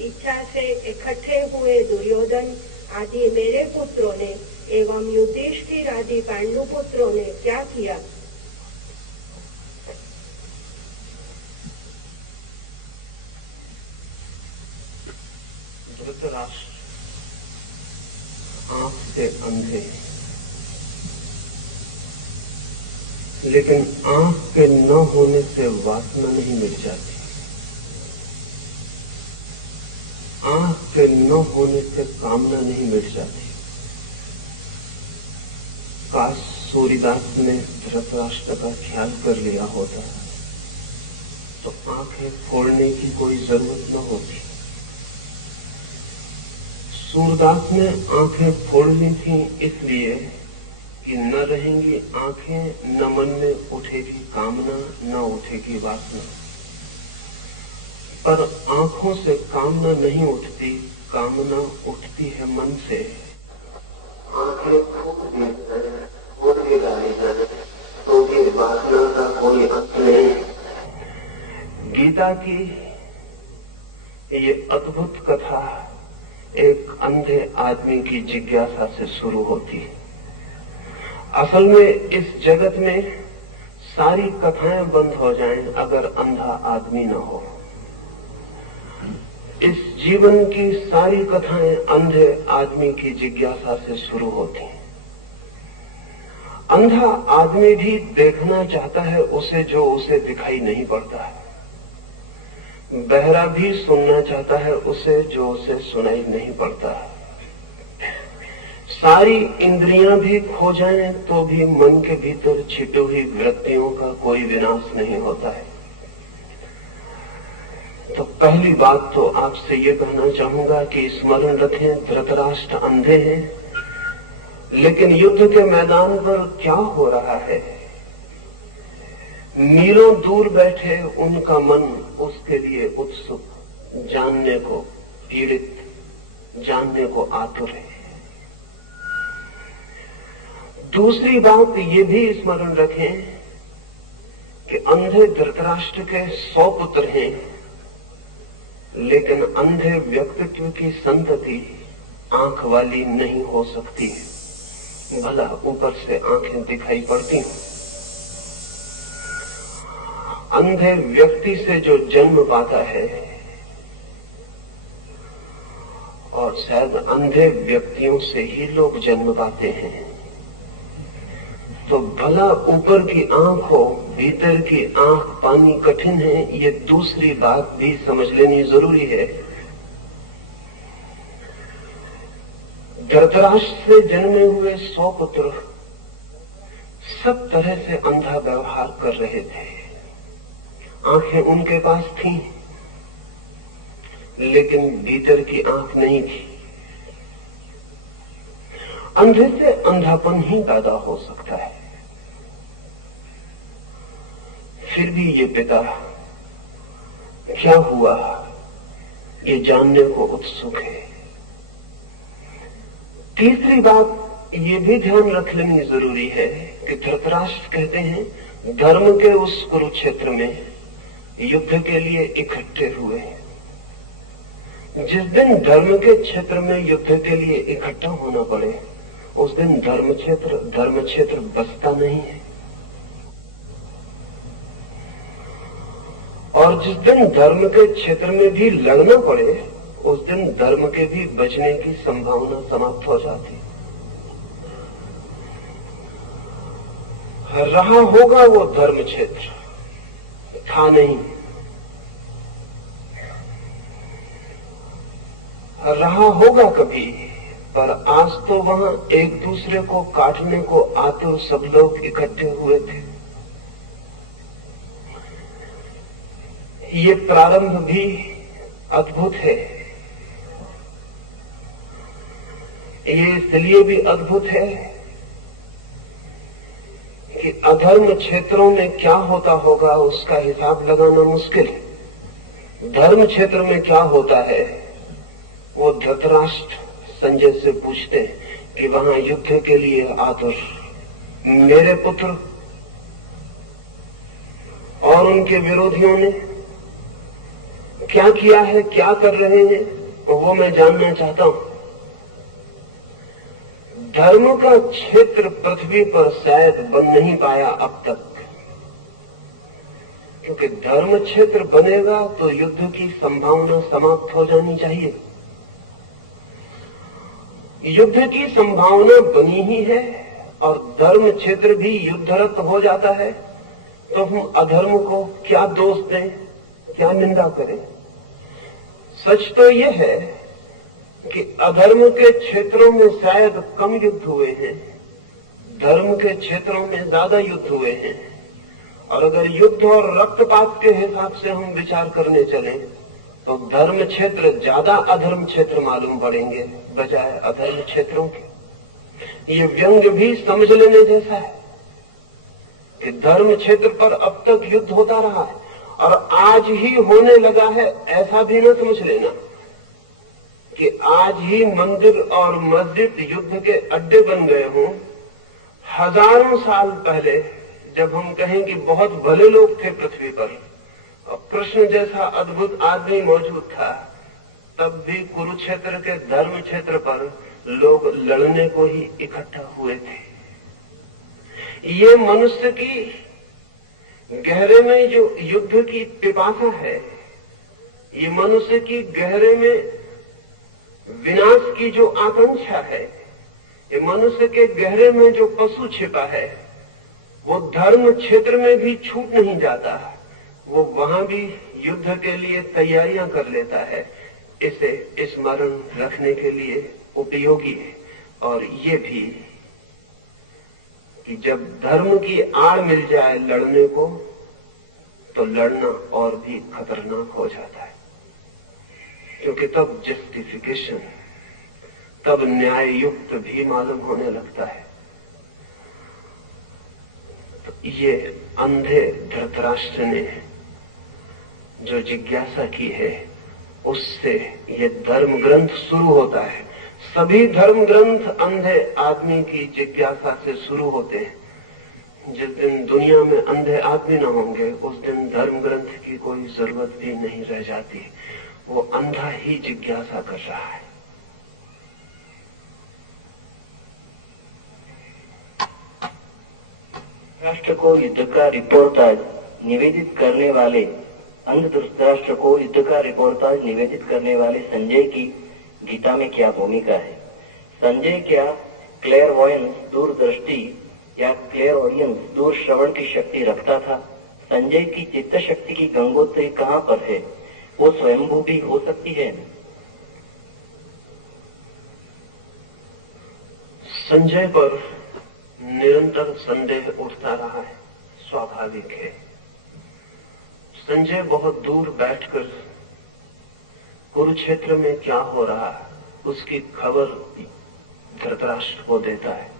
इच्छा से इकट्ठे हुए दुर्योधन आदि मेरे पुत्रों ने एवं युधिष्ठिर आदि पांडु पुत्रों ने क्या किया? धृतराष्ट्र आंख से अंधे, लेकिन आंख के न होने से वासना नहीं मिट जाती। आंख के न होने से कामना नहीं मिट जाती। काश सूर्यदास ने धृतराष्ट्र का ख्याल कर लिया होता तो आंखें फोड़ने की कोई जरूरत न होती। सूरदास ने आंखें फोड़ ली थी इसलिए कि न रहेंगी आंखें, न मन में उठेगी कामना, न उठेगी वासना। पर आंखों से कामना नहीं उठती, कामना उठती है मन से। आंखें फूट दी जाए तो भी वासना का कोई अंत नहीं। गीता की ये अद्भुत कथा एक अंधे आदमी की जिज्ञासा से शुरू होती है। असल में इस जगत में सारी कथाएं बंद हो जाएं अगर अंधा आदमी न हो। इस जीवन की सारी कथाएं अंधे आदमी की जिज्ञासा से शुरू होती हैं। अंधा आदमी भी देखना चाहता है उसे जो उसे दिखाई नहीं पड़ता है। बहरा भी सुनना चाहता है उसे जो उसे सुनाई नहीं पड़ता है। सारी इंद्रियां भी खो जाएं तो भी मन के भीतर छिपी हुई वृत्तियों का कोई विनाश नहीं होता है। तो पहली बात तो आपसे ये कहना चाहूंगा कि स्मरण रखें, धृतराष्ट्र अंधे हैं, लेकिन युद्ध के मैदान पर क्या हो रहा है, मीलों दूर बैठे उनका मन उसके लिए उत्सुक, जानने को पीड़ित, जानने को आतुर है। दूसरी बात ये भी स्मरण रखें कि अंधे धृतराष्ट्र के 100 पुत्र हैं, लेकिन अंधे व्यक्तित्व की संतति आंख वाली नहीं हो सकती है। भला ऊपर से आंखें दिखाई पड़ती हैं। अंधे व्यक्ति से जो जन्म पाता है, और शायद अंधे व्यक्तियों से ही लोग जन्म पाते हैं, तो भला ऊपर की आंख हो, भीतर की आंख पानी कठिन है, ये दूसरी बात भी समझ लेनी जरूरी है। धृतराष्ट्र से जन्मे हुए 100 पुत्र सब तरह से अंधा व्यवहार कर रहे थे। आंखें उनके पास थीं, लेकिन भीतर की आंख नहीं थी। अंधे से अंधापन ही पैदा हो सकता है। फिर भी ये पिता क्या हुआ ये जानने को उत्सुक है। तीसरी बात ये भी ध्यान रख लेनी जरूरी है कि धृतराष्ट्र कहते हैं धर्म के उस कुरुक्षेत्र में युद्ध के लिए इकट्ठे हुए। जिस दिन धर्म के क्षेत्र में युद्ध के लिए इकट्ठा होना पड़े उस दिन धर्म क्षेत्र बसता नहीं है। और जिस दिन धर्म के क्षेत्र में भी लड़ना पड़े उस दिन धर्म के भी बचने की संभावना समाप्त हो जाती। रहा होगा वो धर्म क्षेत्र, था नहीं। रहा होगा कभी, पर आज तो वहां एक दूसरे को काटने को आतुर सब लोग इकट्ठे हुए थे। ये प्रारंभ भी अद्भुत है। ये इसलिए भी अद्भुत है कि अधर्म क्षेत्रों में क्या होता होगा उसका हिसाब लगाना मुश्किल है। धर्म क्षेत्र में क्या होता है वो धृतराष्ट्र संजय से पूछते हैं कि वहां युद्ध के लिए आतुर मेरे पुत्र और उनके विरोधियों ने क्या किया है, क्या कर रहे हैं, वो मैं जानना चाहता हूं। धर्म का क्षेत्र पृथ्वी पर शायद बन नहीं पाया अब तक, क्योंकि धर्म क्षेत्र बनेगा तो युद्ध की संभावना समाप्त हो जानी चाहिए। युद्ध की संभावना बनी ही है और धर्म क्षेत्र भी युद्धरत हो जाता है, तो हम अधर्म को क्या दोष दें, क्या निंदा करें। सच तो यह है कि अधर्म के क्षेत्रों में शायद कम युद्ध हुए हैं, धर्म के क्षेत्रों में ज्यादा युद्ध हुए हैं। और अगर युद्ध और रक्तपात के हिसाब से हम विचार करने चलें तो धर्म क्षेत्र ज्यादा अधर्म क्षेत्र मालूम पड़ेंगे बजाय अधर्म क्षेत्रों के। ये व्यंग्य भी समझ लेने जैसा है कि धर्म क्षेत्र पर अब तक युद्ध होता रहा है और आज ही होने लगा है, ऐसा भी न समझ लेना कि आज ही मंदिर और मस्जिद युद्ध के अड्डे बन गए हों। हजारों साल पहले जब हम कहें कि बहुत भले लोग थे पृथ्वी पर और कृष्ण जैसा अद्भुत आदमी मौजूद था, तब भी कुरुक्षेत्र के धर्म क्षेत्र पर लोग लड़ने को ही इकट्ठा हुए थे। ये मनुष्य की गहरे में जो युद्ध की पिपासा है, ये मनुष्य की गहरे में विनाश की जो आकांक्षा है, ये मनुष्य के गहरे में जो पशु छिपा है, वो धर्म क्षेत्र में भी छूट नहीं जाता, वो वहां भी युद्ध के लिए तैयारियां कर लेता है। इसे स्मरण रखने के लिए उपयोगी है। और ये भी कि जब धर्म की आड़ मिल जाए लड़ने को, तो लड़ना और भी खतरनाक हो जाता है, क्योंकि तब जस्टिफिकेशन, तब न्याय युक्त भी मालूम होने लगता है। तो ये अंधे धृतराष्ट्र ने जो जिज्ञासा की है, उससे ये धर्म ग्रंथ शुरू होता है। सभी धर्म ग्रंथ अंधे आदमी की जिज्ञासा से शुरू होते हैं। जिस दिन दुनिया में अंधे आदमी न होंगे, उस दिन धर्म ग्रंथ की कोई जरूरत भी नहीं रह जाती। वो अंधा ही जिज्ञासा कर रहा है। राष्ट्र को युद्ध का रिपोर्टाज निवेदित करने वाले अंध धृतराष्ट्र को युद्ध का रिपोर्टाज निवेदित करने वाले संजय की गीता में क्या भूमिका है? संजय क्या क्लेयरवॉयंस, दूरदृष्टि या क्लेयरऑडियंस, दूर श्रवण की शक्ति रखता था? संजय की चित्त शक्ति की गंगोत्री कहाँ पर है? वो स्वयंभू भी हो सकती है। संजय पर निरंतर संदेह उठता रहा है, स्वाभाविक है। संजय बहुत दूर बैठकर कुरुक्षेत्र में क्या हो रहा है उसकी खबर धृतराष्ट्र को देता है।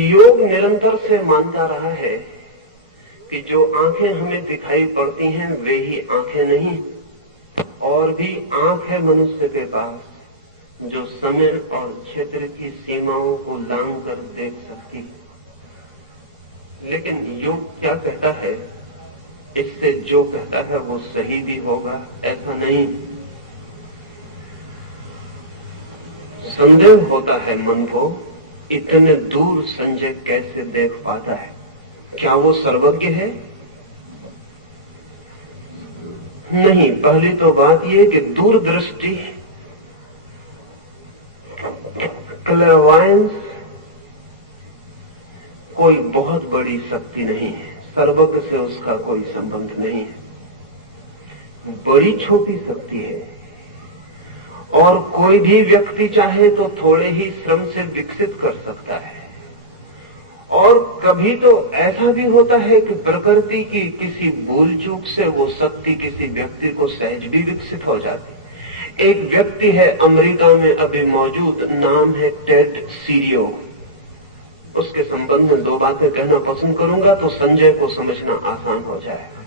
योग निरंतर से मानता रहा है कि जो आंखें हमें दिखाई पड़ती हैं वे ही आंखें नहीं, और भी आंख है मनुष्य के पास जो समय और क्षेत्र की सीमाओं को लांघ कर देख सकती है। लेकिन योग क्या कहता है, इससे जो कहता है वो सही भी होगा ऐसा नहीं। संदेह होता है मन को, इतने दूर संजय कैसे देख पाता है? क्या वो सर्वज्ञ है? नहीं। पहली तो बात यह कि दूरदृष्टि, क्लेयरवॉयंस कोई बहुत बड़ी शक्ति नहीं है, सर्वज्ञ से उसका कोई संबंध नहीं है, बड़ी छोटी शक्ति है। और कोई भी व्यक्ति चाहे तो थोड़े ही श्रम से विकसित कर सकता है। और कभी तो ऐसा भी होता है कि प्रकृति की किसी भूल चूक से वो शक्ति किसी व्यक्ति को सहज भी विकसित हो जाती। एक व्यक्ति है अमेरिका में अभी मौजूद, नाम है टेड सीरियो। उसके संबंध में दो बातें कहना पसंद करूंगा तो संजय को समझना आसान हो जाएगा,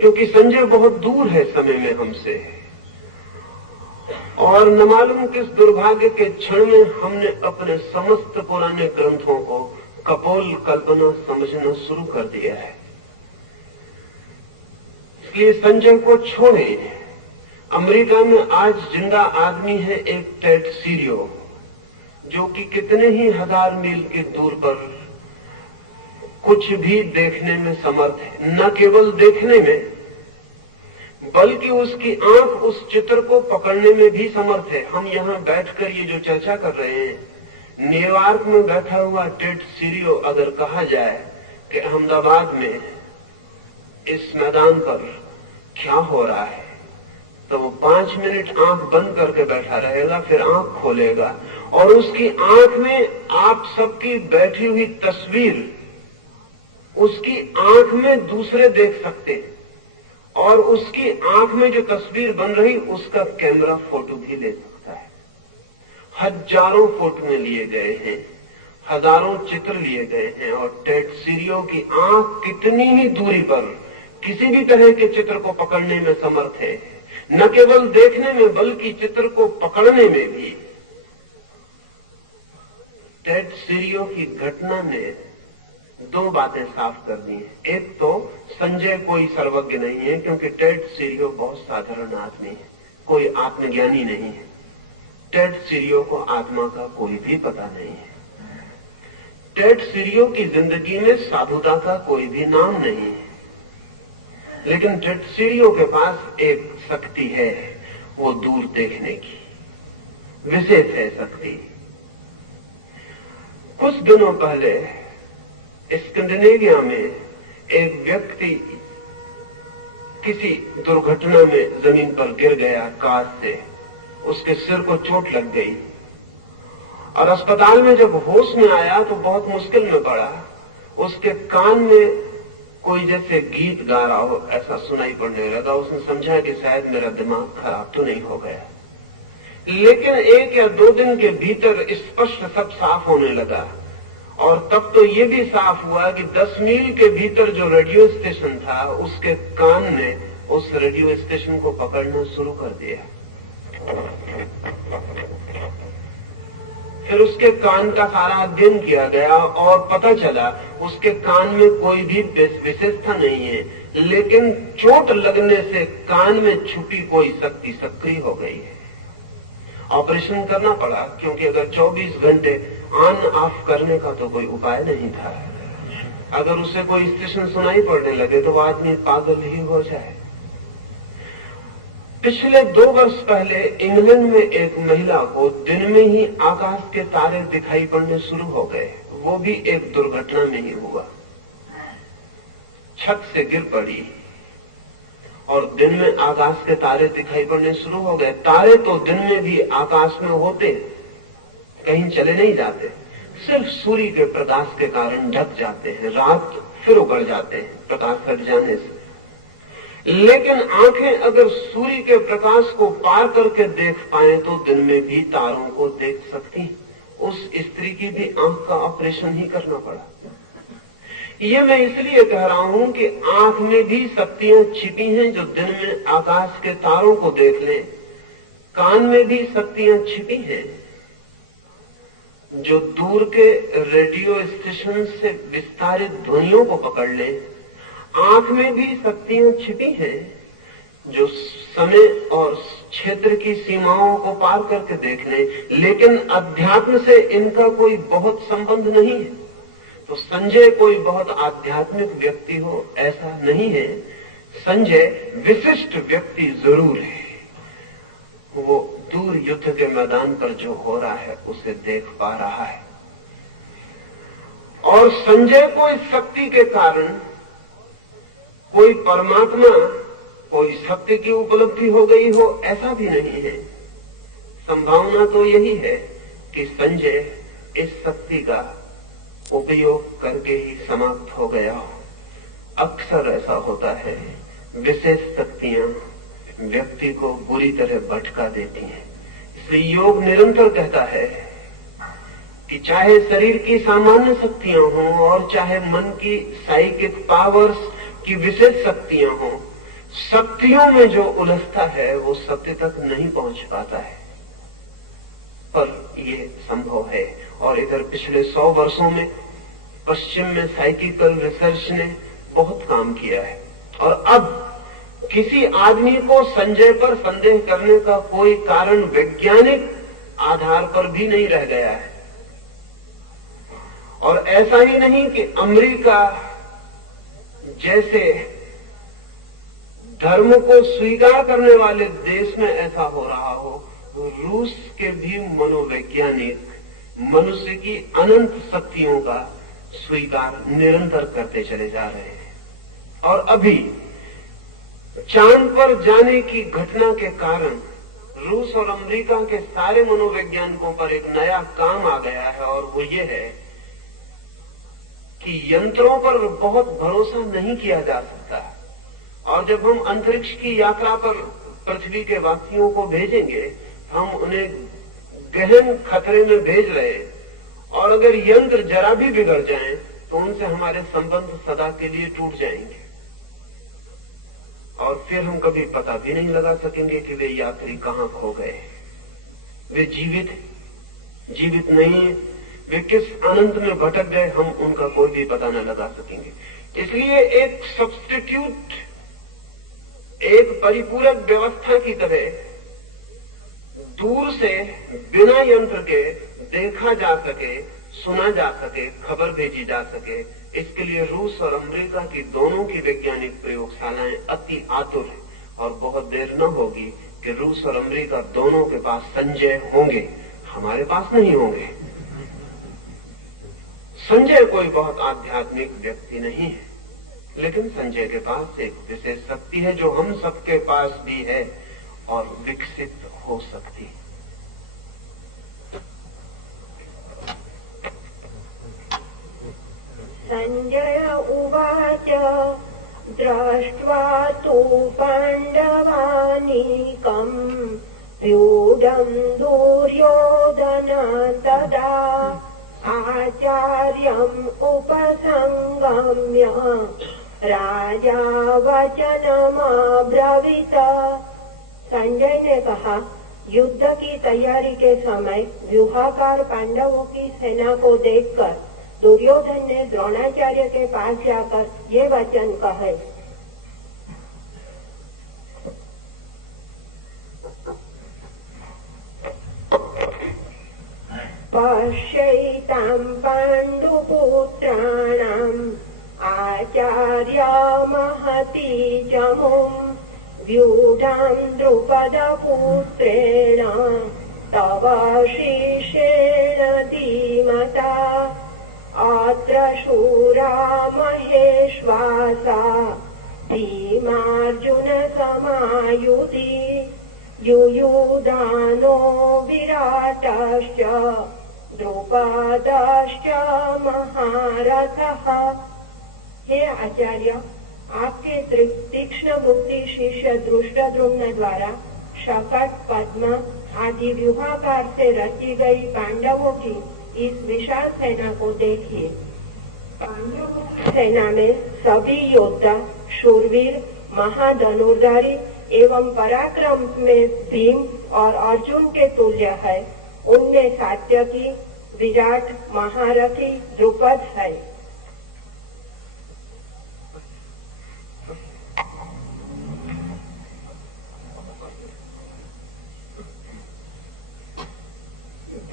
क्योंकि संजय बहुत दूर है समय में हमसे, और न मालूम किस दुर्भाग्य के क्षण में हमने अपने समस्त पुराने ग्रंथों को कपोल कल्पना समझना शुरू कर दिया है। इसलिए संजय को छोड़ें। अमेरिका में आज जिंदा आदमी है एक टेड सीरियो, जो कि कितने ही हजार मील की दूर पर कुछ भी देखने में समर्थ है। न केवल देखने में, बल्कि उसकी आंख उस चित्र को पकड़ने में भी समर्थ है। हम यहाँ बैठकर ये जो चर्चा कर रहे हैं, न्यूयॉर्क में बैठा हुआ टेड सीरियो अगर कहा जाए कि अहमदाबाद में इस मैदान पर क्या हो रहा है, तो वो 5 मिनट आंख बंद करके बैठा रहेगा, फिर आंख खोलेगा और उसकी आंख में आप सबकी बैठी हुई तस्वीर, उसकी आंख में दूसरे देख सकते, और उसकी आंख में जो तस्वीर बन रही उसका कैमरा फोटो भी ले सकता है। हजारों फोटो लिए गए हैं, हजारों चित्र लिए गए हैं, और टेड सीरियो की आंख कितनी ही दूरी पर किसी भी तरह के चित्र को पकड़ने में समर्थ है। न केवल देखने में, बल्कि चित्र को पकड़ने में भी। टेड सीरियो की घटना ने 2 बातें साफ कर दी हैं। एक तो संजय कोई सर्वज्ञ नहीं है, क्योंकि टेड सीरियो बहुत साधारण आदमी है, कोई आत्मज्ञानी नहीं है। टेड सीरियो को आत्मा का कोई भी पता नहीं है। टेड सीरियो की जिंदगी में साधुता का कोई भी नाम नहीं है। लेकिन टेड सीरियो के पास एक शक्ति है, वो दूर देखने की विशेष है शक्ति। कुछ दिनों पहले स्कैंडिनेविया में एक व्यक्ति किसी दुर्घटना में जमीन पर गिर गया कार से, उसके सिर को चोट लग गई और अस्पताल में जब होश में आया तो बहुत मुश्किल में पड़ा। उसके कान में कोई जैसे गीत गा रहा हो ऐसा सुनाई पड़ने लगा। उसने समझा कि शायद मेरा दिमाग खराब तो नहीं हो गया, लेकिन 1 या 2 दिन के भीतर स्पष्ट सब साफ होने लगा। और तब तो ये भी साफ हुआ कि 10 मील के भीतर जो रेडियो स्टेशन था, उसके कान ने उस रेडियो स्टेशन को पकड़ना शुरू कर दिया। फिर उसके कान का सारा अध्ययन किया गया और पता चला उसके कान में कोई भी विशेषता नहीं है, लेकिन चोट लगने से कान में छुपी कोई शक्ति सक्रिय हो गई है। ऑपरेशन करना पड़ा, क्योंकि अगर 24 घंटे ऑन ऑफ करने का तो कोई उपाय नहीं था। अगर उसे कोई स्टेशन सुनाई पड़ने लगे तो वो आदमी पागल ही हो जाए। पिछले 2 वर्ष पहले इंग्लैंड में एक महिला को दिन में ही आकाश के तारे दिखाई पड़ने शुरू हो गए। वो भी एक दुर्घटना में ही हुआ। छत से गिर पड़ी और दिन में आकाश के तारे दिखाई पड़ने शुरू हो गए। तारे तो दिन में भी आकाश में होते, कहीं चले नहीं जाते, सिर्फ सूर्य के प्रकाश के कारण ढक जाते हैं, रात फिर उगड़ जाते हैं प्रकाश हट जाने से। लेकिन आंखें अगर सूर्य के प्रकाश को पार करके देख पाए तो दिन में भी तारों को देख सकती। उस स्त्री की भी आंख का ऑपरेशन ही करना पड़ा। ये मैं इसलिए कह रहा हूं कि आंख में भी शक्तियां छिपी हैं जो दिन में आकाश के तारों को देख लें। कान में भी शक्तियां छिपी हैं जो दूर के रेडियो स्टेशन से विस्तारित ध्वनियों को पकड़ ले। आंख में भी शक्तियां छिपी हैं जो समय और क्षेत्र की सीमाओं को पार करके देख ले, लेकिन अध्यात्म से इनका कोई बहुत संबंध नहीं है। तो संजय कोई बहुत आध्यात्मिक व्यक्ति हो ऐसा नहीं है। संजय विशिष्ट व्यक्ति जरूर है। वो दूर युद्ध के मैदान पर जो हो रहा है उसे देख पा रहा है, और संजय को इस शक्ति के कारण कोई परमात्मा, कोई सत्य की उपलब्धि हो गई हो ऐसा भी नहीं है। संभावना तो यही है कि संजय इस शक्ति का उपयोग करके ही समाप्त हो गया हो। अक्सर ऐसा होता है, विशेष शक्तियां व्यक्ति को बुरी तरह भटका देती हैं। इसलिए योग निरंतर कहता है कि चाहे शरीर की सामान्य शक्तियां हों और चाहे मन की साइकिक पावर्स की विशेष शक्तियां हों, शक्तियों में जो उलझता है वो सत्य तक नहीं पहुंच पाता है। पर ये संभव है। और इधर पिछले 100 वर्षों में पश्चिम में साइकिकल रिसर्च ने बहुत काम किया है। और अब किसी आदमी को संजय पर संदेह करने का कोई कारण वैज्ञानिक आधार पर भी नहीं रह गया है। और ऐसा ही नहीं कि अमेरिका जैसे धर्म को स्वीकार करने वाले देश में ऐसा हो रहा हो, रूस के भी मनोवैज्ञानिक मनुष्य की अनंत शक्तियों का स्वीकार निरंतर करते चले जा रहे हैं। और अभी चांद पर जाने की घटना के कारण रूस और अमेरिका के सारे मनोवैज्ञानिकों पर एक नया काम आ गया है, और वो ये है कि यंत्रों पर बहुत भरोसा नहीं किया जा सकता। और जब हम अंतरिक्ष की यात्रा पर पृथ्वी के वासियों को भेजेंगे, हम उन्हें गहन खतरे में भेज रहे हैं, और अगर यंत्र जरा भी बिगड़ जाएं तो उनसे हमारे संबंध सदा के लिए टूट जाएंगे, और फिर हम कभी पता भी नहीं लगा सकेंगे कि वे यात्री कहां खो गए। वे जीवित नहीं, वे किस अनंत में भटक गए, हम उनका कोई भी पता न लगा सकेंगे। इसलिए एक सब्स्टिट्यूट, एक परिपूरक व्यवस्था की तरह दूर से बिना यंत्र के देखा जा सके, सुना जा सके, खबर भेजी जा सके, इसके लिए रूस और अमेरिका की दोनों की वैज्ञानिक प्रयोगशालाएं अति आतुर हैं। और बहुत देर न होगी कि रूस और अमेरिका दोनों के पास संजय होंगे, हमारे पास नहीं होंगे। संजय कोई बहुत आध्यात्मिक व्यक्ति नहीं है, लेकिन संजय के पास एक विशेष शक्ति है जो हम सबके पास भी है और विकसित हो सकती है। संजय उवाच दृष्ट्वा तु पाण्डवानीकम् व्यूढम् दुर्योधन तदा आचार्यम् उपसंगम्य राजा वचनमब्रवीत। संजय ने कहा, युद्ध की तैयारी के समय व्यूहाकार पांडवों की सेना को देखकर दुर्योधन ने द्रोणाचार्य के पास जाकर ये वचन कहे, पश्यैतां पाण्डुपुत्राणाम् आचार्य महती चमुम् व्यूढां द्रुपदपुत्रेण तव शिष्येण धीमता अत्र शूरा महेश्वासा भीमार्जुन समायुधि युयुधानो विराटश्च द्रुपदश्च महारथः। हे आचार्य, आपके तीक्ष्ण बुद्धि शिष्य धृष्टद्युम्न द्वारा शकट, पद्म आदि व्यूहाकार से रची गई पांडवों की इस विशाल सेना को देखिए। पांडवों की सेना में सभी योद्धा शूरवीर, महाधनुर्धारी एवं पराक्रम में भीम और अर्जुन के तुल्य है। उनमें सात्यकी, विराट, महारथी द्रुपद है।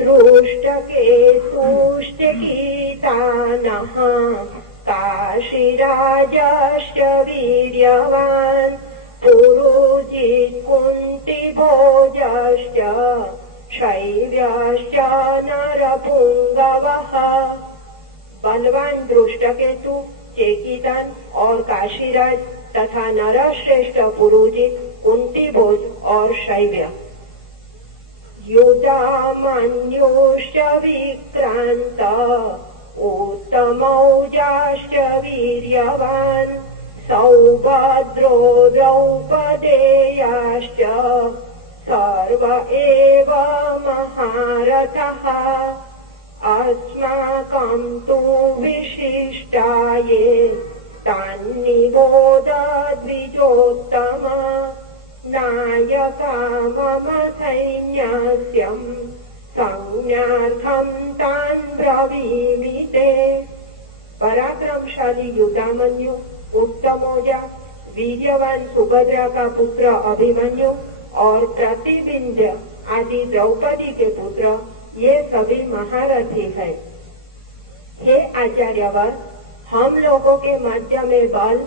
दृष्टकेतुष्टकीतानः काशीराजश्च वीर्यवान् पुरुजित् कुन्तिभोजश्च शैव्यश्च नरपुंगवः। बलवान दृष्टकेतु, चेकितान और काशीराज तथा नरश्रेष्ठ पुरुजित, कुंतीभोज और शैव्य। युधामन्युश्च विक्रांत उत्तमौजाश्च वीर्यवान् सौभद्रो द्रौपदेयाश्च सर्व एव महारथः। अस्माकं तु विशिष्टाये तान्निबोध द्विजोत्तम नायका मम सैन्यस्यं संज्ञार्थं तान् ब्रवीमि ते। पराक्रमशाली युधामन्यु, उत्तमौजा, वीर्यवान सुभद्रा का पुत्र अभिमन्यु और प्रतिबिंब आदि द्रौपदी के पुत्र ये सभी महारथी हैं। हे आचार्यवर, हम लोगों के मध्य में बल,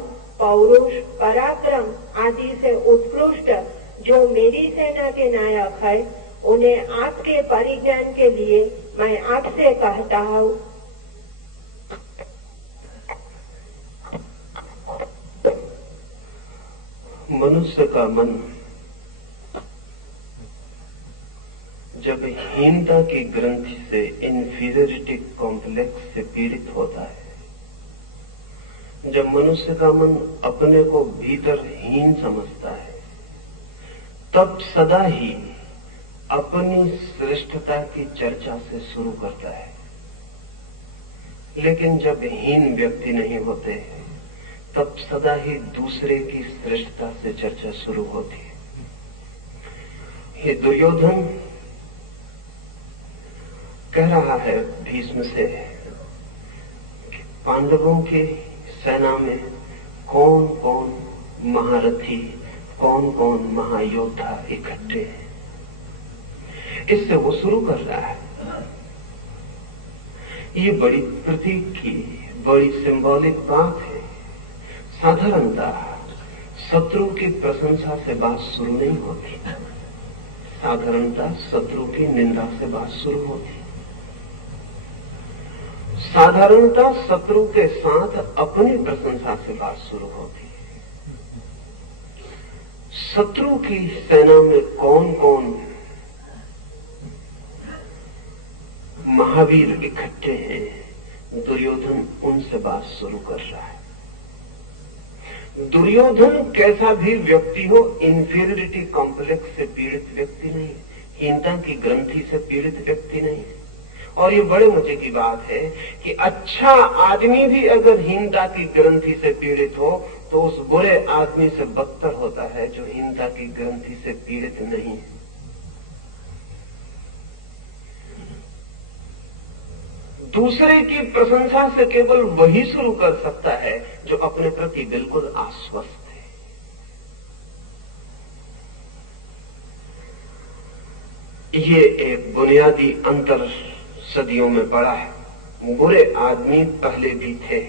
पौरुष, पराक्रम आदि से उत्कृष्ट जो मेरी सेना के नायक है, उन्हें आपके परिज्ञान के लिए मैं आपसे कहता हूँ। मनुष्य का मन जब हीनता की ग्रंथि से, इंफीरियरिटी कॉम्प्लेक्स से पीड़ित होता है, जब मनुष्य का मन अपने को भीतर हीन समझता है, तब सदा ही अपनी श्रेष्ठता की चर्चा से शुरू करता है। लेकिन जब हीन व्यक्ति नहीं होते, तब सदा ही दूसरे की श्रेष्ठता से चर्चा शुरू होती है। ये दुर्योधन कह रहा है भीष्म से कि पांडवों की सेना में कौन कौन महारथी, कौन कौन महायोद्धा इकट्ठे हैं। इससे वो शुरू कर रहा है। ये बड़ी प्रतीक की, बड़ी सिंबॉलिक बात है। साधारणता शत्रु की प्रशंसा से बात शुरू नहीं होती, साधारणता शत्रु की निंदा से बात शुरू होती। साधारणता शत्रु के साथ अपनी प्रशंसा से बात शुरू होती है। शत्रु की सेना में कौन कौन महावीर इकट्ठे हैं, दुर्योधन उनसे बात शुरू कर रहा है। दुर्योधन कैसा भी व्यक्ति हो, इंफीरियरिटी कॉम्प्लेक्स से पीड़ित व्यक्ति नहीं, हीनता की ग्रंथि से पीड़ित व्यक्ति नहीं। और ये बड़े मजे की बात है कि अच्छा आदमी भी अगर हीनता की ग्रंथि से पीड़ित हो, तो उस बुरे आदमी से बदतर होता है जो हीनता की ग्रंथि से पीड़ित नहीं है। दूसरे की प्रशंसा से केवल वही शुरू कर सकता है जो अपने प्रति बिल्कुल आश्वस्त है। ये एक बुनियादी अंतर सदियों में पड़ा है। बुरे आदमी पहले भी थे,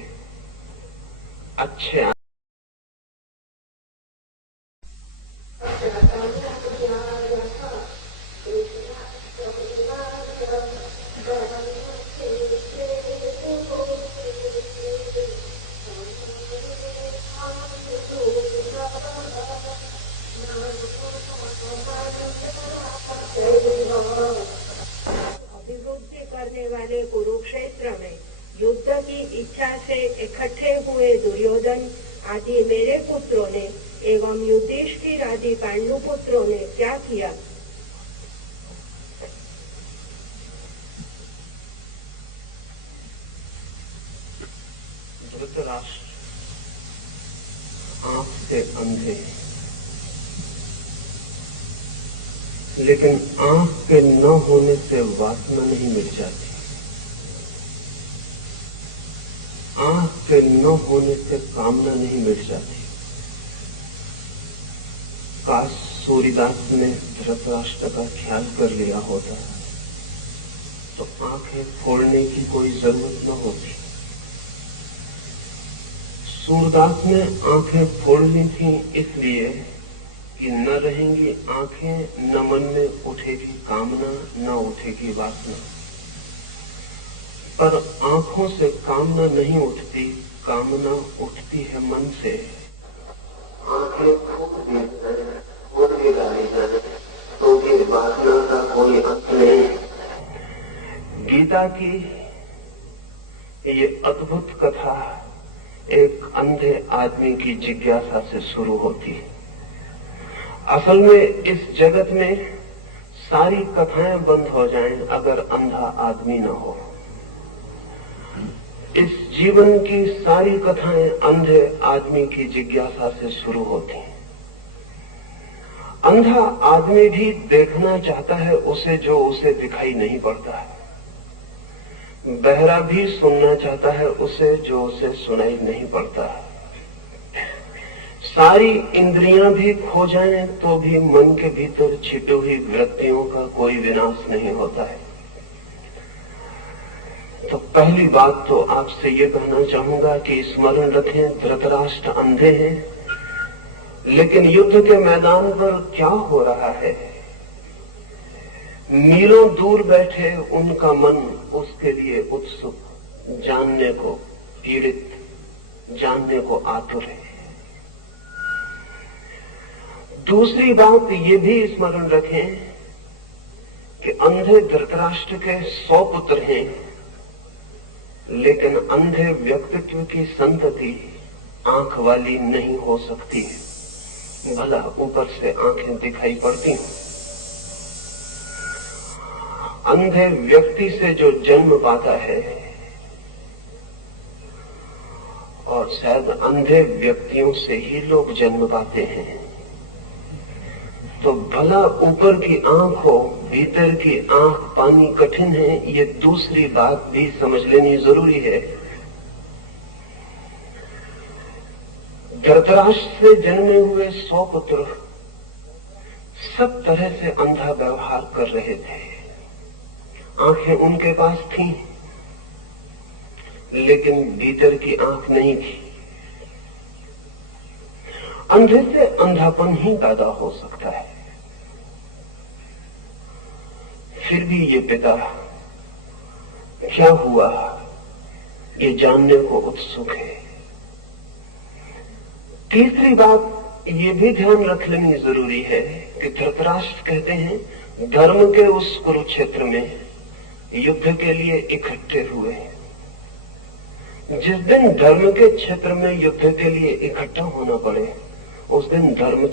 अच्छे अभिवृद्धि करने वाले कुरुक्षेत्र में युद्ध की इच्छा से इकट्ठे हुए दुर्योधन आदि मेरे पुत्रों ने एवं युधिष्ठिर आदि पांडु पुत्रों ने क्या किया? धृतराष्ट्र आंख से अंधे, लेकिन आंख के न होने से वासना नहीं मिट जाती। आंख के न होने से कामना नहीं मिट जाती। काश सूर्यदास ने धृतराष्ट्र का ख्याल कर लिया होता तो आंखें फोड़ने की कोई जरूरत न होती। सूरदास ने आंखें फोड़ ली थी इसलिए कि न रहेंगी आंखें, न मन में उठेगी कामना, न उठेगी वासना। पर आंखों से कामना नहीं उठती, कामना उठती है मन से। आंखें फूट दी जाए, उठ के डाली जाए तो भी वासना का कोई अंत नहीं। गीता की ये अद्भुत कथा एक अंधे आदमी की जिज्ञासा से शुरू होती है। असल में इस जगत में सारी कथाएं बंद हो जाएं अगर अंधा आदमी न हो। इस जीवन की सारी कथाएं अंधे आदमी की जिज्ञासा से शुरू होती हैं। अंधा आदमी भी देखना चाहता है उसे जो उसे दिखाई नहीं पड़ता है। बहरा भी सुनना चाहता है उसे जो उसे सुनाई नहीं पड़ता है। सारी इंद्रियां भी खो जाएं तो भी मन के भीतर छिपी हुई वृत्तियों का कोई विनाश नहीं होता है। तो पहली बात तो आपसे ये कहना चाहूंगा कि स्मरण रखें, धृतराष्ट्र अंधे हैं, लेकिन युद्ध के मैदान पर क्या हो रहा है, मीलों दूर बैठे उनका मन उसके लिए उत्सुक, जानने को पीड़ित, जानने को आतुर है। दूसरी बात ये भी स्मरण रखें कि अंधे धृतराष्ट्र के 100 पुत्र हैं, लेकिन अंधे व्यक्तित्व की संतति आंख वाली नहीं हो सकती है, भला ऊपर से आंखें दिखाई पड़ती हैं। अंधे व्यक्ति से जो जन्म पाता है, और शायद अंधे व्यक्तियों से ही लोग जन्म पाते हैं, तो भला ऊपर की आंख हो, भीतर की आंख पानी कठिन है, ये दूसरी बात भी समझ लेनी जरूरी है। धृतराष्ट्र से जन्मे हुए 100 पुत्र सब तरह से अंधा व्यवहार कर रहे थे। आंखें उनके पास थीं, लेकिन भीतर की आंख नहीं थी। अंधे से अंधापन ही पैदा हो सकता है। फिर भी ये पिता क्या हुआ ये जानने को उत्सुक है। तीसरी बात ये भी ध्यान रख लेनी जरूरी है कि धृतराष्ट्र कहते हैं धर्म के उस कुरुक्षेत्र में युद्ध के लिए इकट्ठे हुए। जिस दिन धर्म के क्षेत्र में युद्ध के लिए इकट्ठा होना पड़े, उस दिन धर्म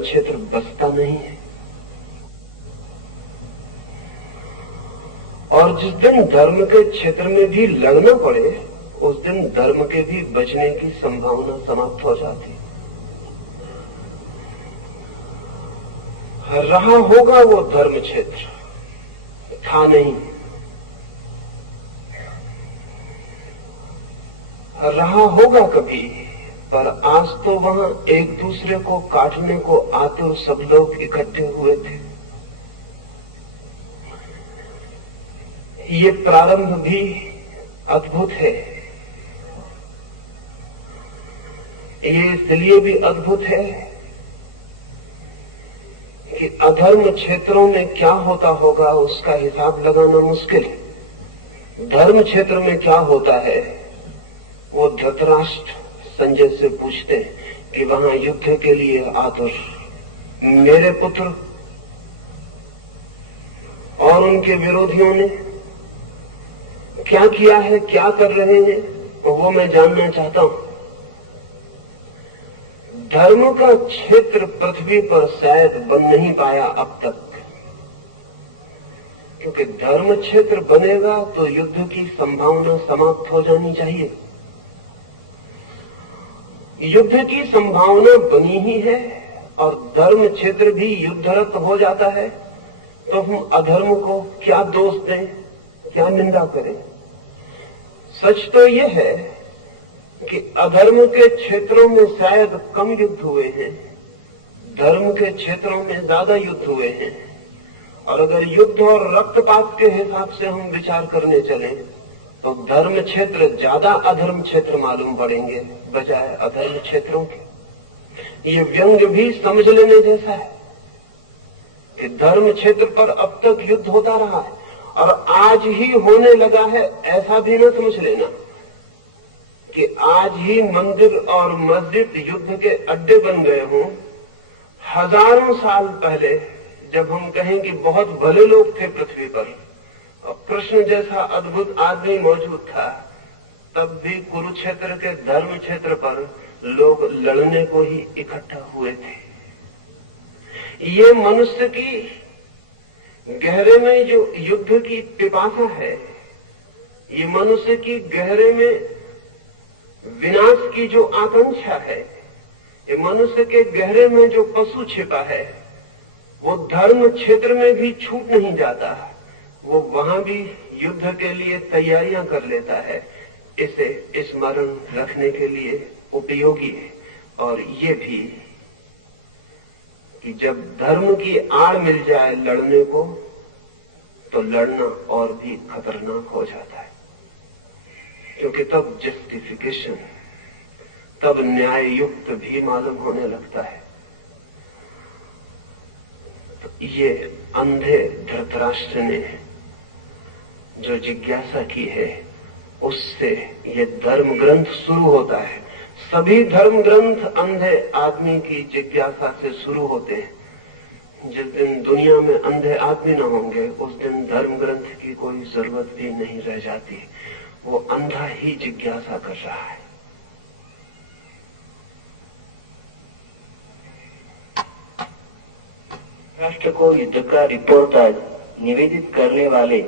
क्षेत्र बसता नहीं है। और जिस दिन धर्म के क्षेत्र में भी लड़ना पड़े, उस दिन धर्म के भी बचने की संभावना समाप्त हो जाती। रहा होगा वो धर्म क्षेत्र, था नहीं। रहा होगा कभी, पर आज तो वहां एक दूसरे को काटने को आतुर सब लोग इकट्ठे हुए थे। ये प्रारंभ भी अद्भुत है। ये इसलिए भी अद्भुत है कि अधर्म क्षेत्रों में क्या होता होगा उसका हिसाब लगाना मुश्किल है। धर्म क्षेत्र में क्या होता है वो धृतराष्ट्र संजय से पूछते हैं कि वहां युद्ध के लिए आतुर मेरे पुत्र और उनके विरोधियों ने क्या किया है, क्या कर रहे हैं, वो मैं जानना चाहता हूं। धर्म का क्षेत्र पृथ्वी पर शायद बन नहीं पाया अब तक, क्योंकि धर्म क्षेत्र बनेगा तो युद्ध की संभावना समाप्त हो जानी चाहिए। युद्ध की संभावना बनी ही है और धर्म क्षेत्र भी युद्धरत हो जाता है, तो हम अधर्म को क्या दोष दें, क्या निंदा करें। सच तो यह है कि अधर्म के क्षेत्रों में शायद कम युद्ध हुए हैं, धर्म के क्षेत्रों में ज्यादा युद्ध हुए हैं। और अगर युद्ध और रक्तपात के हिसाब से हम विचार करने चलें तो धर्म क्षेत्र ज्यादा अधर्म क्षेत्र मालूम पड़ेंगे बजाय अधर्म क्षेत्रों के। ये व्यंग्य भी समझ लेने जैसा है कि धर्म क्षेत्र पर अब तक युद्ध होता रहा है और आज ही होने लगा है, ऐसा भी न समझ लेना कि आज ही मंदिर और मस्जिद युद्ध के अड्डे बन गए हों। हजारों साल पहले जब हम कहें कि बहुत भले लोग थे पृथ्वी पर और कृष्ण जैसा अद्भुत आदमी मौजूद था, तब भी कुरुक्षेत्र के धर्म क्षेत्र पर लोग लड़ने को ही इकट्ठा हुए थे। ये मनुष्य की गहरे में जो युद्ध की पिपासा है, ये मनुष्य की गहरे में विनाश की जो आकांक्षा है, ये मनुष्य के गहरे में जो पशु छिपा है, वो धर्म क्षेत्र में भी छूट नहीं जाता, वो वहां भी युद्ध के लिए तैयारियां कर लेता है। इसे स्मरण रखने के लिए उपयोगी है। और ये भी कि जब धर्म की आड़ मिल जाए लड़ने को, तो लड़ना और भी खतरनाक हो जाता है, क्योंकि तब जस्टिफिकेशन, तब न्याय युक्त भी मालूम होने लगता है। तो ये अंधे धृतराष्ट्र ने जो जिज्ञासा की है, उससे ये धर्म ग्रंथ शुरू होता है। सभी धर्म ग्रंथ अंधे आदमी की जिज्ञासा से शुरू होते हैं। जिस दिन दुनिया में अंधे आदमी न होंगे, उस दिन धर्म ग्रंथ की कोई जरूरत भी नहीं रह जाती। वो अंधा ही जिज्ञासा कर रहा है। राष्ट्र को युद्ध का रिपोर्टाज निवेदित करने वाले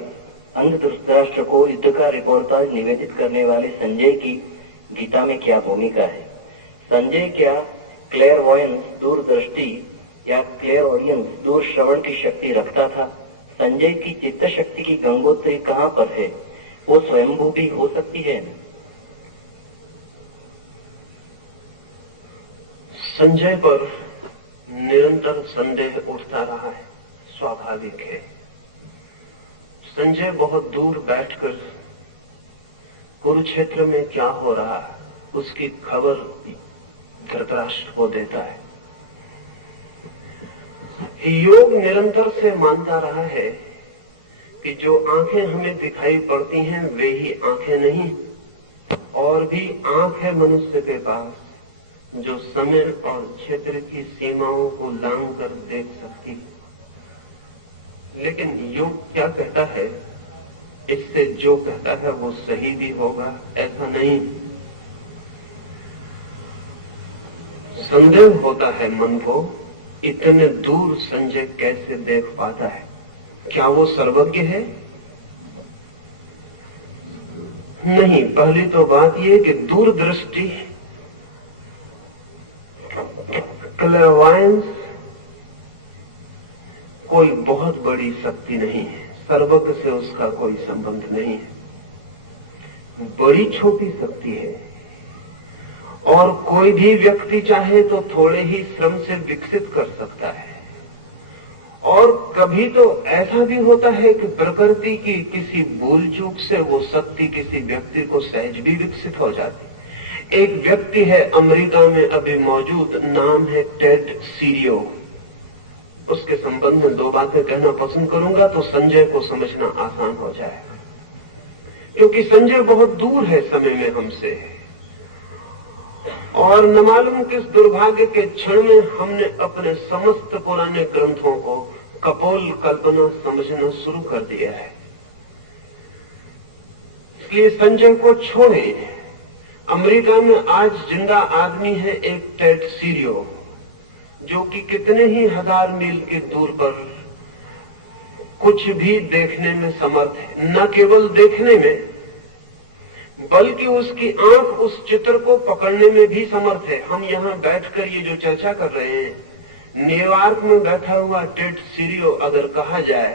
अंध धृतराष्ट्र को युद्ध का रिपोर्टाज निवेदित करने वाले संजय की गीता में क्या भूमिका है? संजय क्या क्लेयरवॉयंस, दूरदृष्टि या क्लेयरऑडियंस, दूर श्रवण की शक्ति रखता था? संजय की चित्त शक्ति की गंगोत्री कहाँ पर है? वो स्वयंभू भी हो सकती है। संजय पर निरंतर संदेह उठता रहा है, स्वाभाविक है। संजय बहुत दूर बैठकर कुरुक्षेत्र में क्या हो रहा है उसकी खबर धृतराष्ट्र को देता है। योग निरंतर से मानता रहा है कि जो आंखें हमें दिखाई पड़ती हैं वे ही आंखें नहीं, और भी आंख है मनुष्य के पास जो समय और क्षेत्र की सीमाओं को लांघ कर देख सकती है। लेकिन योग क्या कहता है, इससे जो कहता है वो सही भी होगा ऐसा नहीं। संदेह होता है मन को, इतने दूर संजय कैसे देख पाता है? क्या वो सर्वज्ञ है? नहीं। पहली तो बात यह कि दूरदृष्टि, क्लेयरवॉयंस कोई बहुत बड़ी शक्ति नहीं है। सर्वज्ञ से उसका कोई संबंध नहीं है, बड़ी छोटी शक्ति है। और कोई भी व्यक्ति चाहे तो थोड़े ही श्रम से विकसित कर सकता है। और कभी तो ऐसा भी होता है कि प्रकृति की किसी भूल चूक से वो शक्ति किसी व्यक्ति को सहज भी विकसित हो जाती। एक व्यक्ति है अमेरिका में अभी मौजूद, नाम है टेड सीरियो। उसके संबंध में दो बातें कहना पसंद करूंगा तो संजय को समझना आसान हो जाएगा, क्योंकि संजय बहुत दूर है समय में हमसे, और न मालूम किस दुर्भाग्य के क्षण में हमने अपने समस्त पुराने ग्रंथों को कपोल कल्पना समझना शुरू कर दिया है। इसलिए संजय को छोड़े। अमेरिका में आज जिंदा आदमी है एक टेड सीरियो, जो कि कितने ही हजार मील की दूर पर कुछ भी देखने में समर्थ है। न केवल देखने में, बल्कि उसकी आंख उस चित्र को पकड़ने में भी समर्थ है। हम यहाँ बैठकर ये जो चर्चा कर रहे हैं, न्यूयॉर्क में बैठा हुआ टेड सीरियो अगर कहा जाए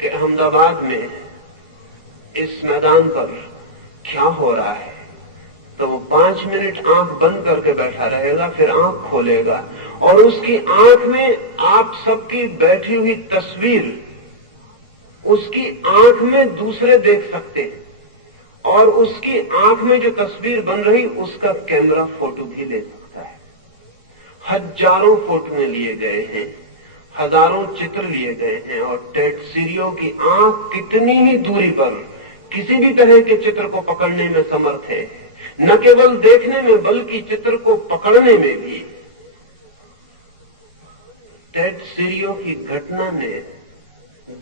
कि अहमदाबाद में इस मैदान पर क्या हो रहा है, तो वो 5 मिनट आंख बंद करके बैठा रहेगा, फिर आंख खोलेगा और उसकी आंख में आप सबकी बैठी हुई तस्वीर उसकी आंख में दूसरे देख सकते हैं, और उसकी आंख में जो तस्वीर बन रही उसका कैमरा फोटो भी ले सकता है। हजारों फोटो लिए गए हैं, हजारों चित्र लिए गए हैं, और टेड सीरियो की आंख कितनी ही दूरी पर किसी भी तरह के चित्र को पकड़ने में समर्थ है। न केवल देखने में बल्कि चित्र को पकड़ने में भी। टेड सीरियो की घटना ने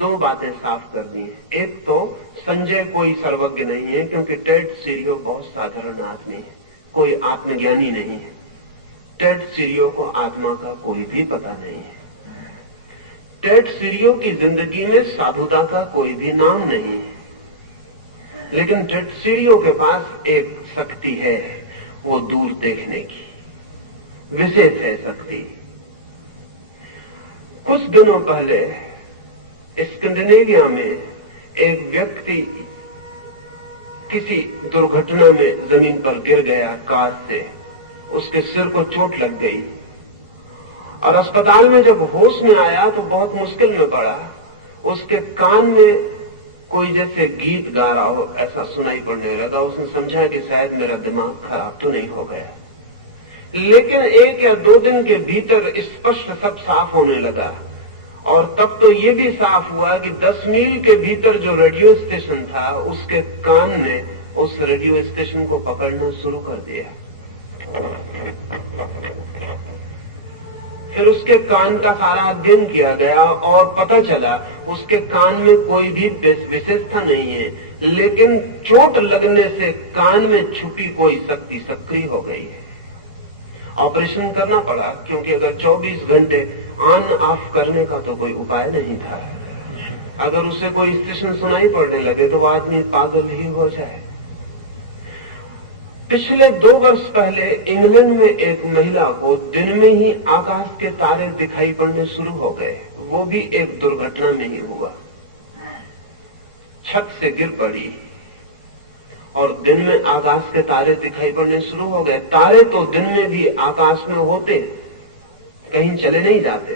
दो बातें साफ कर दी हैं। एक तो संजय कोई सर्वज्ञ नहीं है, क्योंकि टेड सीरियो बहुत साधारण आदमी है, कोई आत्मज्ञानी नहीं है। टेड सीरियो को आत्मा का कोई भी पता नहीं है। टेड सीरियो की जिंदगी में साधुता का कोई भी नाम नहीं है। लेकिन टेड सीरियो के पास एक शक्ति है, वो दूर देखने की विशेष है शक्ति। कुछ दिनों पहले स्कैंडिनेविया में एक व्यक्ति किसी दुर्घटना में जमीन पर गिर गया कार से, उसके सिर को चोट लग गई और अस्पताल में जब होश में आया तो बहुत मुश्किल में पड़ा। उसके कान में कोई जैसे गीत गा रहा हो ऐसा सुनाई पड़ने लगा। उसने समझा कि शायद मेरा दिमाग खराब तो नहीं हो गया, लेकिन 1 या 2 दिन के भीतर स्पष्ट सब साफ होने लगा। और तब तो ये भी साफ हुआ कि 10 मील के भीतर जो रेडियो स्टेशन था उसके कान ने उस रेडियो स्टेशन को पकड़ना शुरू कर दिया। फिर उसके कान का सारा अध्ययन किया गया और पता चला उसके कान में कोई भी विशेषता नहीं है, लेकिन चोट लगने से कान में छुपी कोई शक्ति सक्रिय हो गई है। ऑपरेशन करना पड़ा, क्योंकि अगर 24 घंटे ऑन ऑफ करने का तो कोई उपाय नहीं था। अगर उसे कोई स्टेशन सुनाई पड़ने लगे तो आदमी पागल ही हो जाए। पिछले 2 वर्ष पहले इंग्लैंड में एक महिला को दिन में ही आकाश के तारे दिखाई पड़ने शुरू हो गए। वो भी एक दुर्घटना में ही हुआ। छत से गिर पड़ी और दिन में आकाश के तारे दिखाई पड़ने शुरू हो गए। तारे तो दिन में भी आकाश में होते, कहीं चले नहीं जाते,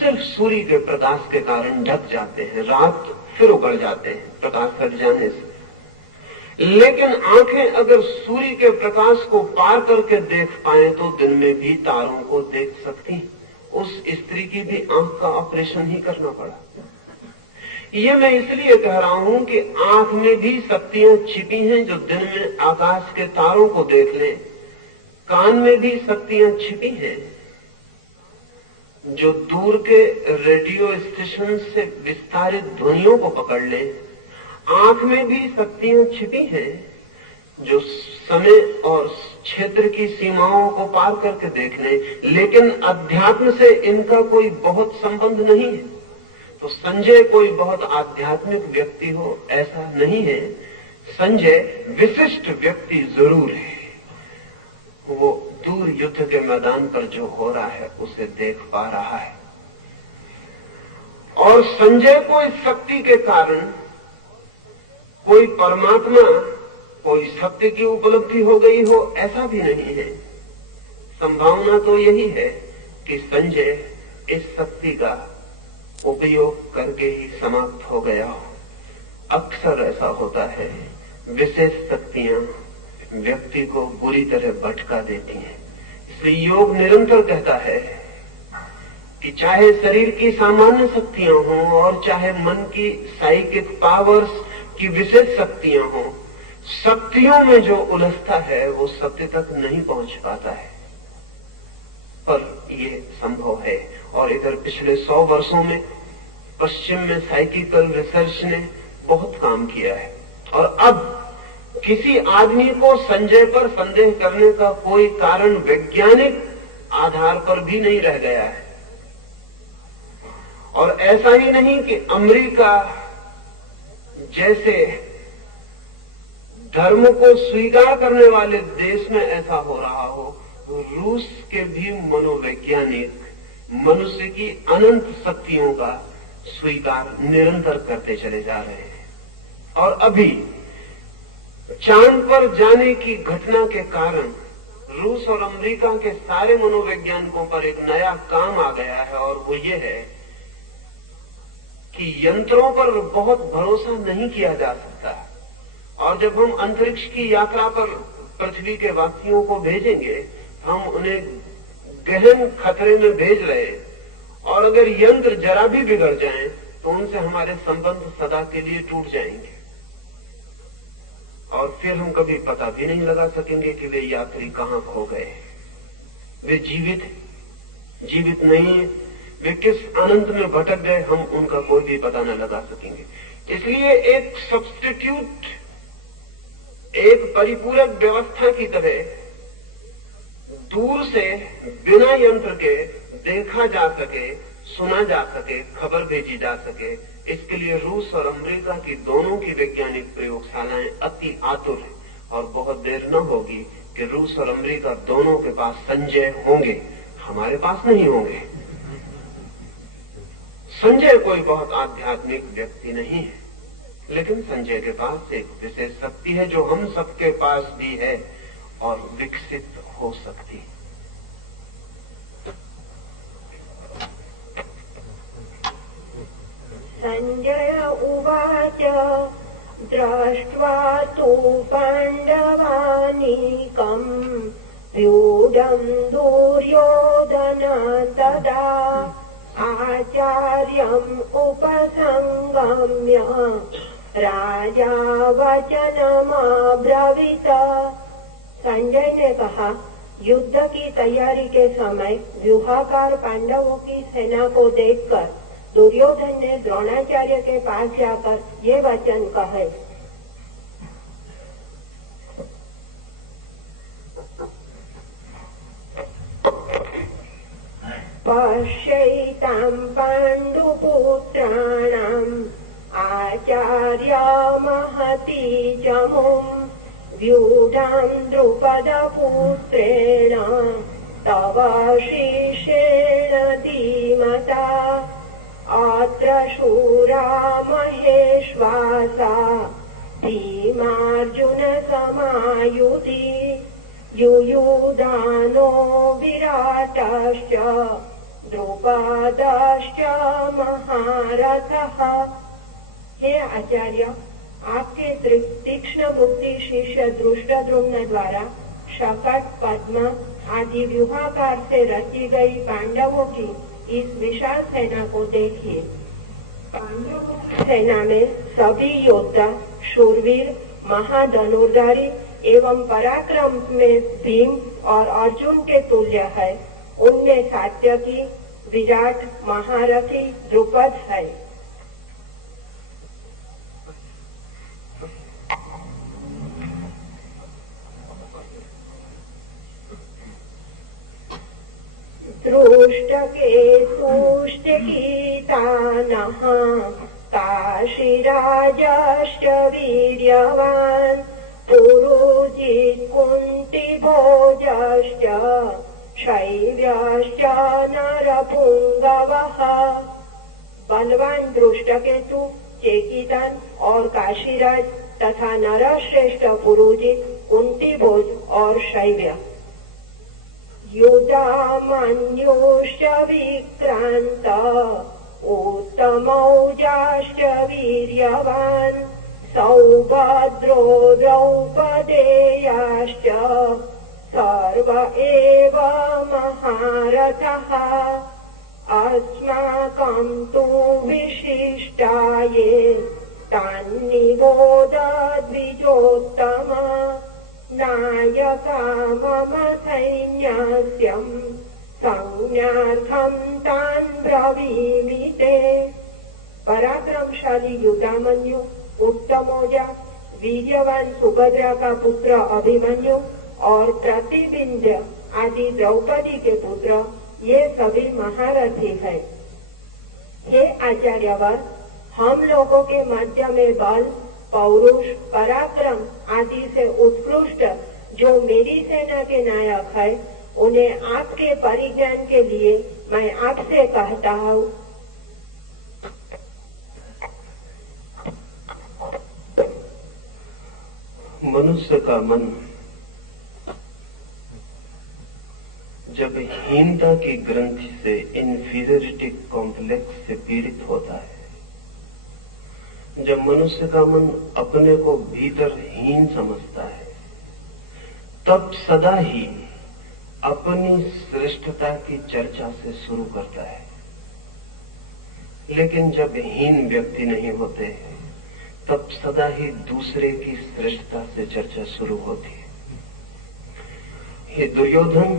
सिर्फ सूर्य के प्रकाश के कारण ढक जाते हैं, रात फिर उगड़ जाते हैं प्रकाश हट जाने से। लेकिन आंखें अगर सूर्य के प्रकाश को पार करके देख पाए तो दिन में भी तारों को देख सकती। उस स्त्री की भी आंख का ऑपरेशन ही करना पड़ा। ये मैं इसलिए कह रहा हूं कि आंख में भी शक्तियां छिपी हैं जो दिन में आकाश के तारों को देख लें। कान में भी शक्तियां छिपी हैं जो दूर के रेडियो स्टेशन से विस्तारित ध्वनियों को पकड़ ले। आंख में भी शक्तियां छिपी हैं जो समय और क्षेत्र की सीमाओं को पार करके देख ले, लेकिन अध्यात्म से इनका कोई बहुत संबंध नहीं है। तो संजय कोई बहुत आध्यात्मिक व्यक्ति हो ऐसा नहीं है। संजय विशिष्ट व्यक्ति जरूर है। वो दूर युद्ध के मैदान पर जो हो रहा है उसे देख पा रहा है, और संजय को इस शक्ति के कारण कोई परमात्मा, कोई सत्य की उपलब्धि हो गई हो ऐसा भी नहीं है। संभावना तो यही है कि संजय इस शक्ति का उपयोग करके ही समाप्त हो गया हो। अक्सर ऐसा होता है, विशेष शक्तियां व्यक्ति को बुरी तरह भटका देती हैं। इसलिए योग निरंतर कहता है कि चाहे शरीर की सामान्य शक्तियां हों और चाहे मन की साइकिक पावर्स की विशेष शक्तियां हों, शक्तियों में जो उलझता है वो सत्य तक नहीं पहुंच पाता है। पर ये संभव है। और इधर पिछले 100 वर्षों में पश्चिम में साइकिकल रिसर्च ने बहुत काम किया है, और अब किसी आदमी को संजय पर संदेह करने का कोई कारण वैज्ञानिक आधार पर भी नहीं रह गया है। और ऐसा ही नहीं कि अमेरिका जैसे धर्म को स्वीकार करने वाले देश में ऐसा हो रहा हो, रूस के भी मनोवैज्ञानिक मनुष्य की अनंत शक्तियों का स्वीकार निरंतर करते चले जा रहे हैं। और अभी चांद पर जाने की घटना के कारण रूस और अमेरिका के सारे मनोवैज्ञानिकों पर एक नया काम आ गया है, और वो ये है कि यंत्रों पर बहुत भरोसा नहीं किया जा सकता। और जब हम अंतरिक्ष की यात्रा पर पृथ्वी के वासियों को भेजेंगे, हम उन्हें गहन खतरे में भेज रहे हैं, और अगर यंत्र जरा भी बिगड़ जाएं तो उनसे हमारे संबंध सदा के लिए टूट जाएंगे, और फिर हम कभी पता भी नहीं लगा सकेंगे कि वे यात्री कहां खो गए। वे जीवित नहीं, वे किस अनंत में भटक गए, हम उनका कोई भी पता न लगा सकेंगे। इसलिए एक सब्स्टिट्यूट, एक परिपूरक व्यवस्था की तरह दूर से बिना यंत्र के देखा जा सके, सुना जा सके, खबर भेजी जा सके, इसके लिए रूस और अमेरिका की दोनों की वैज्ञानिक प्रयोगशालाएं अति आतुर हैं। और बहुत देर न होगी कि रूस और अमेरिका दोनों के पास संजय होंगे, हमारे पास नहीं होंगे। संजय कोई बहुत आध्यात्मिक व्यक्ति नहीं है, लेकिन संजय के पास एक विशेष शक्ति है जो हम सबके पास भी है, और विकसित हो सकती। संजय उवाच दृष्ट्वा तु पाण्डवानीकम् व्यूढम् दुर्योधन तदा आचार्यम् उपसंगम्य राजा वचनमब्रवीत। संजय ने कहा, युद्ध की तैयारी के समय व्यूहाकार पांडवों की सेना को देखकर दुर्योधन ने द्रोणाचार्य के पास जाकर ये वचन कहे। पश्यैतां पाण्डुपुत्राणाम् आचार्य महती चमुम् व्यूढां द्रुपदपुत्रेण तव शिष्येण धीमता अत्र शूरा महेश्वासा भीमार्जुन समायुधि युयुधानो विराटश्च द्रुपदश्च महारथः। हे आचार्य, आपके तीक्ष्ण बुद्धि शिष्य धृष्टद्युम्न द्वारा शकट, पद्म आदि व्यूहाकार से रची गई पांडवों की इस विशाल सेना को देखिए। पांडवों की सेना में सभी योद्धा शूरवीर, महाधनुर्धारी एवं पराक्रम में भीम और अर्जुन के तुल्य है। उनमें सात्यकी, विराट, महारथी द्रुपद है। दृष्टकेतुष्टकीर्तानः काशीराजश्च वीर्यवान् पुरुजित् कुन्तिभोजश्च शैव्यश्च नरपुंगवः। बलवान दृष्टकेतु, चेकितान और काशीराज तथा नरश्रेष्ठ पुरुजित, कुंतीभोज और शैव्य। युधामन्युश्च विक्रांत उत्तमौजाश्च वीर्यवान् सौभद्रो द्रौपदेयाश्च सर्व एव महारथः। अस्माकं तु विशिष्टाये तान्निबोध द्विजोत्तम नायका मम सैन्यस्यम् संज्ञार्थं तान् ब्रवीमि ते। पराक्रमशाली युधामन्यु, उत्तमौजा, वीर्यवान सुभद्रा का पुत्र अभिमन्यु और प्रतिबिंध्य आदि द्रौपदी के पुत्र, ये सभी महारथी हैं। हे आचार्यवर, हम लोगों के मध्य में बल, पौरुष, पराक्रम आदि से उत्कृष्ट जो मेरी सेना के नायक है, उन्हें आपके परिज्ञान के लिए मैं आपसे कहता हूँ। मनुष्य का मन जब हीनता की ग्रंथि से, इन्फीरियरिटी कॉम्प्लेक्स से पीड़ित होता है, जब मनुष्य का मन अपने को भीतर हीन समझता है, तब सदा ही अपनी श्रेष्ठता की चर्चा से शुरू करता है। लेकिन जब हीन व्यक्ति नहीं होते, तब सदा ही दूसरे की श्रेष्ठता से चर्चा शुरू होती है। ये दुर्योधन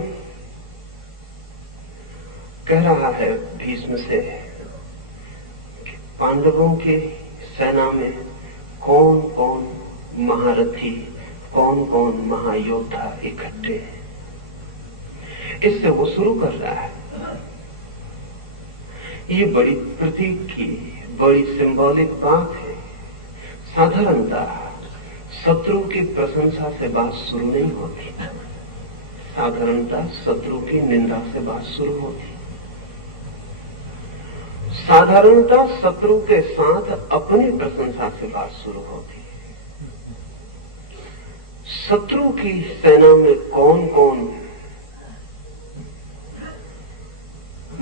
कह रहा है भीष्म से कि पांडवों की सेना में कौन कौन महारथी, कौन कौन महायोद्धा इकट्ठे हैं। इससे वो शुरू कर रहा है। ये बड़ी प्रतीक की, बड़ी सिंबॉलिक बात है। साधारणता शत्रु की प्रशंसा से बात शुरू नहीं होती, साधारणता शत्रु की निंदा से बात शुरू होती। साधारणता शत्रु के साथ अपनी प्रशंसा से बात शुरू होती है। शत्रु की सेना में कौन कौन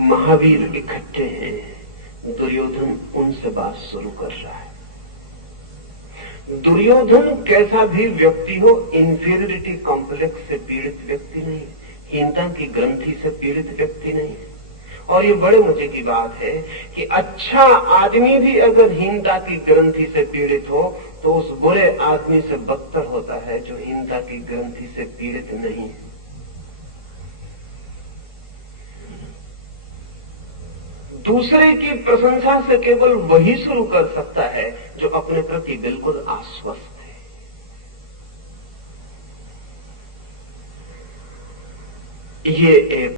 महावीर इकट्ठे हैं, दुर्योधन उनसे बात शुरू कर रहा है। दुर्योधन कैसा भी व्यक्ति हो, इंफीरियरिटी कॉम्प्लेक्स से पीड़ित व्यक्ति नहीं, हीनता की ग्रंथि से पीड़ित व्यक्ति नहीं। और ये बड़े मजे की बात है कि अच्छा आदमी भी अगर हीनता की ग्रंथि से पीड़ित हो तो उस बुरे आदमी से बदतर होता है जो हीनता की ग्रंथि से पीड़ित नहीं है। दूसरे की प्रशंसा से केवल वही शुरू कर सकता है जो अपने प्रति बिल्कुल आश्वस्त है। ये एक